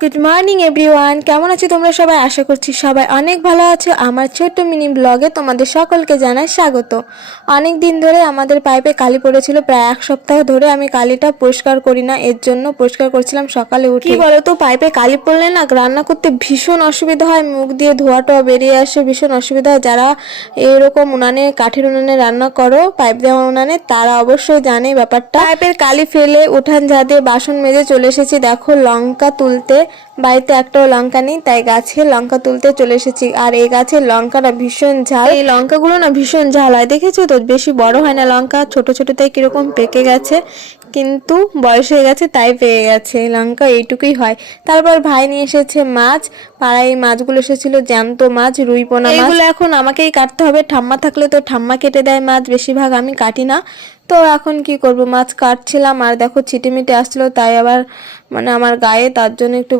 Good morning everyone, কেমন আছো তোমরা সবাই? আশা করছি সবাই অনেক ভালো আছো। আমার ছোট্ট মিনি ব্লগে তোমাদের সকলকে জানাই স্বাগত। অনেক দিন ধরে আমাদের পাইপে কালি পড়েছিল, প্রায় এক সপ্তাহ ধরে আমি কালিটা পরিষ্কার করি না, এর জন্য পরিষ্কার করছিলাম সকালে উঠে। কি বলো তো, পাইপে কালি পড়লে না রান্না করতে ভীষণ অসুবিধা হয়, মুখ দিয়ে ধোঁয়াটা বেরিয়ে আসে, ভীষণ অসুবিধা হয়। যারা এরকম উনানে, কাঠের উনানে রান্না করো, পাইপ দেওয়া উনানে, তারা অবশ্যই জানে ব্যাপারটা। পাইপের কালি ফেলে উঠান ঝাড় বাসন মেজে চলে এসেছি। দেখো লঙ্কা তুলতে, বাড়িতে একটাও লঙ্কা নেই, তাই গাছে লঙ্কা তুলতে চলে এসেছি। আর এই গাছের লঙ্কাটা ভীষণ ঝাল, এই লঙ্কাগুলো না ভীষণ ঝাল হয়, দেখেছো তো? বেশি বড় হয় না লঙ্কা, ছোট ছোট তাই কিরকম পেকে গেছে, কিন্তু বয়স হয়ে গেছে তাই পেয়ে গেছে। লঙ্কা এইটুকুই হয়। তারপর ভাই নিয়ে এসেছে মাছ, পাড়ায় এই মাছগুলো এসেছিল, জ্যান্ত মাছ, রুই পোনা মাছ। এগুলো এখন আমাকেই কাটতে হবে, ঠাম্মা থাকলে তো ঠাম্মা কেটে দেয় মাছ, বেশিরভাগ আমি কাটি না। তো এখন কি করব, মাছ কাটছিলাম আর দেখো ছিটিমিটি আসছিল, তাই আবার আমার গায়ে, তার জন্য একটু